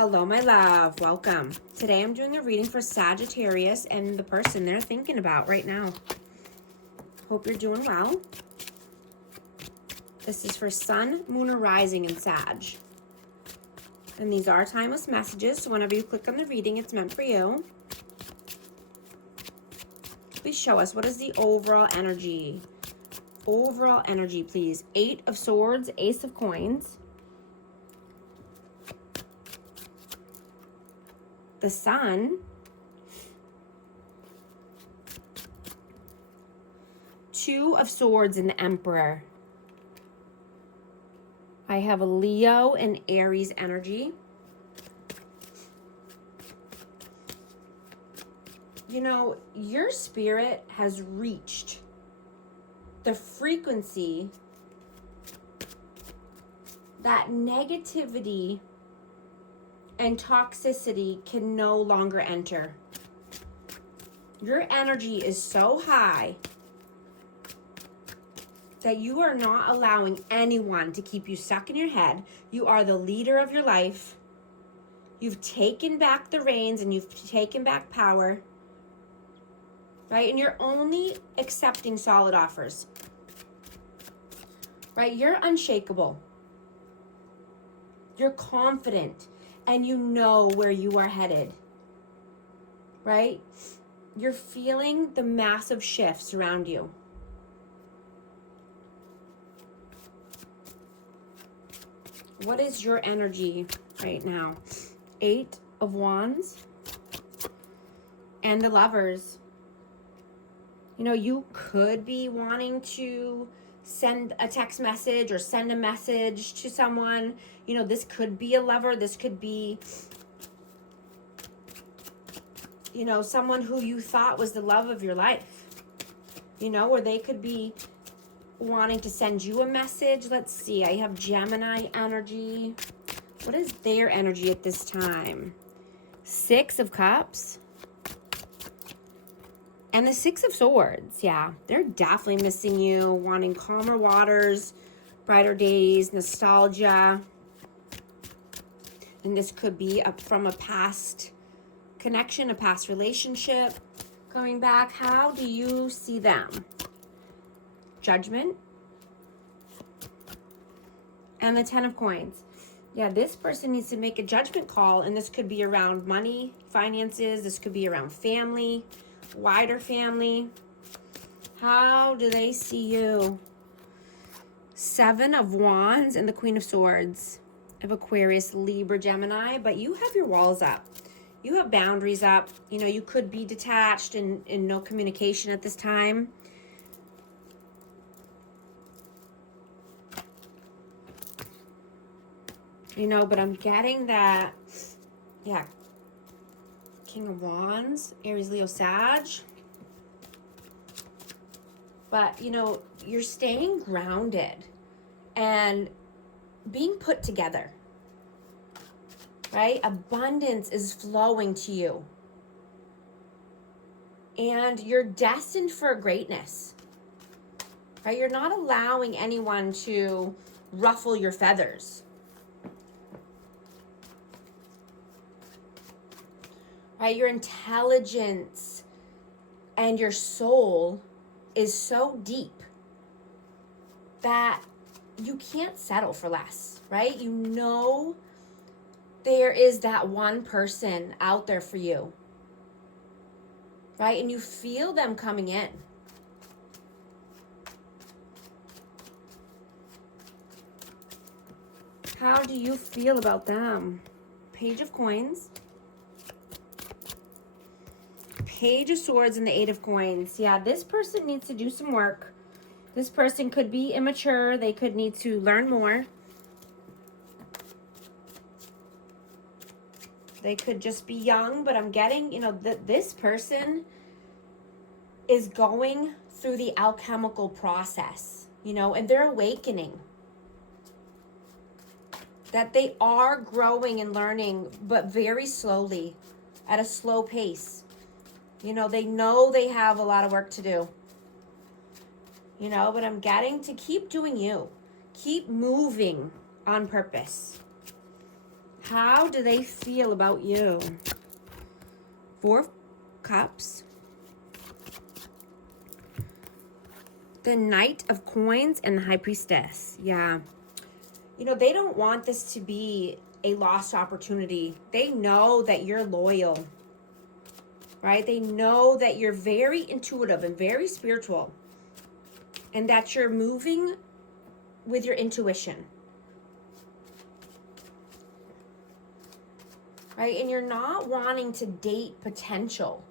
Hello, my love. Welcome. Today I'm doing a reading for Sagittarius and the person they're thinking about right now. Hope you're doing well. This is for Sun, Moon, or Rising in Sag. And these are timeless messages, so whenever you click on the reading, it's meant for you. Please show us, what is the overall energy? Overall energy, please. 8 of Swords, Ace of Coins. The Sun, 2 of Swords, and the Emperor. I have a Leo and Aries energy. You know, your spirit has reached the frequency that negativity and toxicity can no longer enter. Your energy is so high that you are not allowing anyone to keep you stuck in your head. You are the leader of your life. You've taken back the reins and you've taken back power, right? And you're only accepting solid offers, right? You're unshakable. You're confident. And you know where you are headed, right? You're feeling the massive shifts around you. What is your energy right now? 8 of Wands and the Lovers. You know, you could be wanting to send a text message or send a message to someone. You know, this could be a lover. This could be, you know, someone who you thought was the love of your life. You know, or they could be wanting to send you a message. Let's see. I have Gemini energy. What is their energy at this time? 6 of Cups. And the 6 of Swords, yeah, they're definitely missing you, wanting calmer waters, brighter days, nostalgia. And this could be from a past connection, a past relationship coming back. How do you see them? Judgment. And the 10 of Coins. Yeah, this person needs to make a judgment call, and this could be around money, finances. This could be around family, wider family. How do they see you? 7 of Wands and the Queen of Swords. I have Aquarius, Libra, Gemini, but you have your walls up. You have boundaries up. You know, you could be detached and in no communication at this time. You know, but I'm getting that, yeah, King of Wands, Aries, Leo, Sag. But, you know, you're staying grounded and being put together, right? Abundance is flowing to you. And you're destined for greatness, right? You're not allowing anyone to ruffle your feathers. Right? Your intelligence and your soul is so deep that you can't settle for less, right? You know there is that one person out there for you, right? And you feel them coming in. How do you feel about them? Page of Coins. Page of Swords and the 8 of Coins. Yeah, this person needs to do some work. This person could be immature. They could need to learn more. They could just be young, but I'm getting, you know, that this person is going through the alchemical process, you know, and they're awakening. That they are growing and learning, but very slowly, at a slow pace. You know they have a lot of work to do. You know, but I'm getting to keep doing you. Keep moving on purpose. How do they feel about you? 4 of Cups. The Knight of Coins and the High Priestess. Yeah. You know, they don't want this to be a lost opportunity. They know that you're loyal, right? They know that you're very intuitive and very spiritual, and that you're moving with your intuition, right? And you're not wanting to date potential,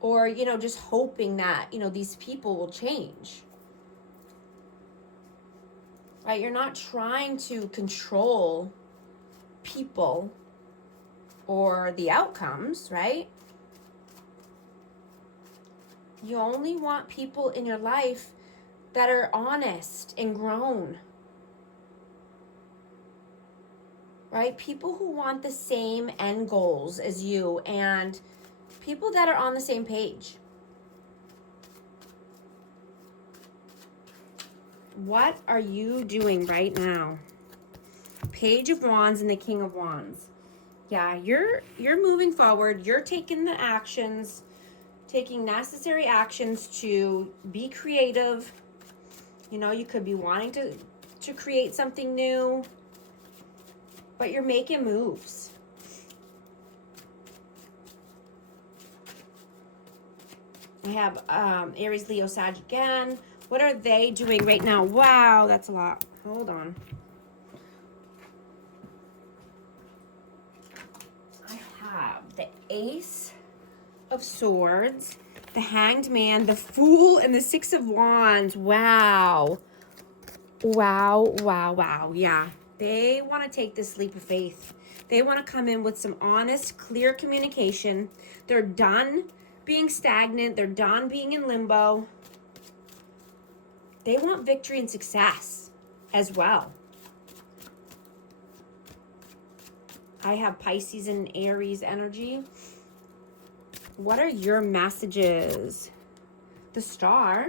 or, you know, just hoping that, you know, these people will change, right? You're not trying to control people or the outcomes, right? You only want people in your life that are honest and grown, right? People who want the same end goals as you, and people that are on the same page. What are you doing right now? Page of Wands and the King of Wands. Yeah, you're moving forward. You're taking the actions, taking necessary actions to be creative. You know, you could be wanting to create something new, but you're making moves. I have Aries, Leo, Sag again. What are they doing right now? Wow, that's a lot. Hold on. I have the Ace of Swords, the Hanged Man, the Fool, and the Six of Wands. Wow. Wow, wow, wow. Yeah. They want to take this leap of faith. They want to come in with some honest, clear communication. They're done being stagnant. They're done being in limbo. They want victory and success as well. I have Pisces and Aries energy. What are your messages? The Star.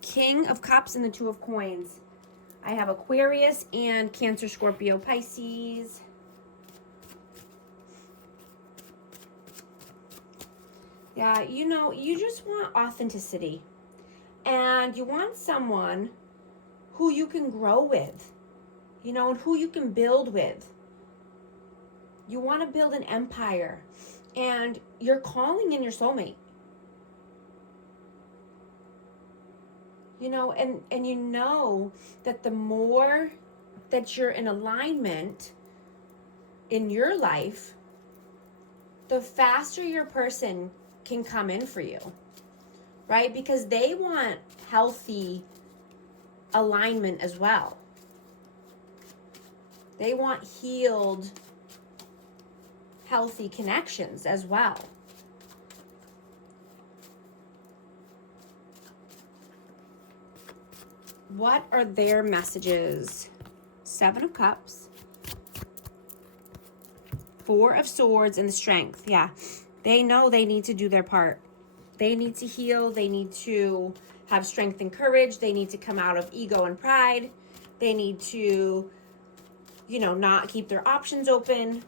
King of Cups and the Two of Coins. I have Aquarius and Cancer, Scorpio, Pisces. Yeah, you know, you just want authenticity. And you want someone who you can grow with, you know, and who you can build with. You want to build an empire, and you're calling in your soulmate. You know, and you know that the more that you're in alignment in your life, the faster your person can come in for you, right? Because they want healthy alignment as well. They want healed, healthy connections as well. What are their messages? 7 of Cups, 4 of Swords, and the Strength. Yeah, they know they need to do their part. They need to heal. They need to have strength and courage. They need to come out of ego and pride. They need to, you know, not keep their options open.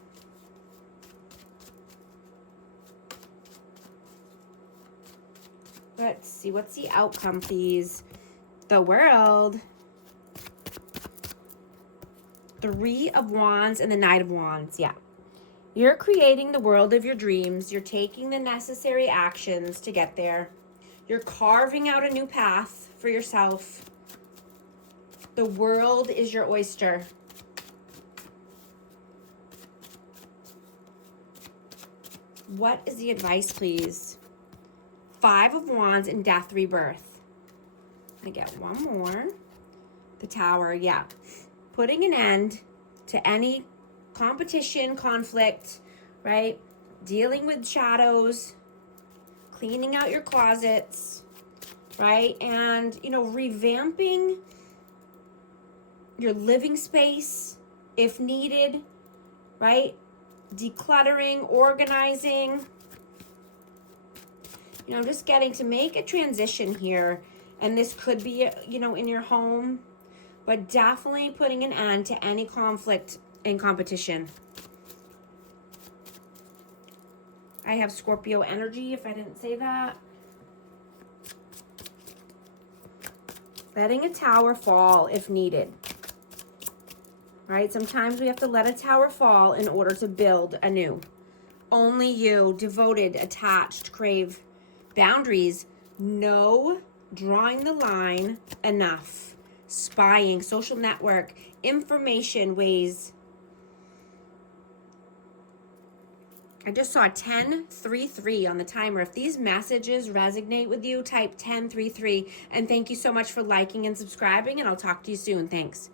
Let's see. What's the outcome, please? The World. 3 of Wands and the Knight of Wands. Yeah. You're creating the world of your dreams. You're taking the necessary actions to get there. You're carving out a new path for yourself. The world is your oyster. What is the advice, please? 5 of Wands and Death, Rebirth. I get one more. The Tower, yeah. Putting an end to any competition, conflict, right? Dealing with shadows, cleaning out your closets, right? And, you know, revamping your living space if needed, right? Decluttering, organizing. You know, just getting to make a transition here. And this could be, you know, in your home, but definitely putting an end to any conflict and competition. I have Scorpio energy, if I didn't say that. Letting a tower fall if needed. Right? Sometimes we have to let a tower fall in order to build anew. Only you, devoted, attached, crave boundaries, no drawing the line, enough. Spying, social network, information ways. I just saw 1033 on the timer. If these messages resonate with you, type 1033. And thank you so much for liking and subscribing, and I'll talk to you soon. Thanks.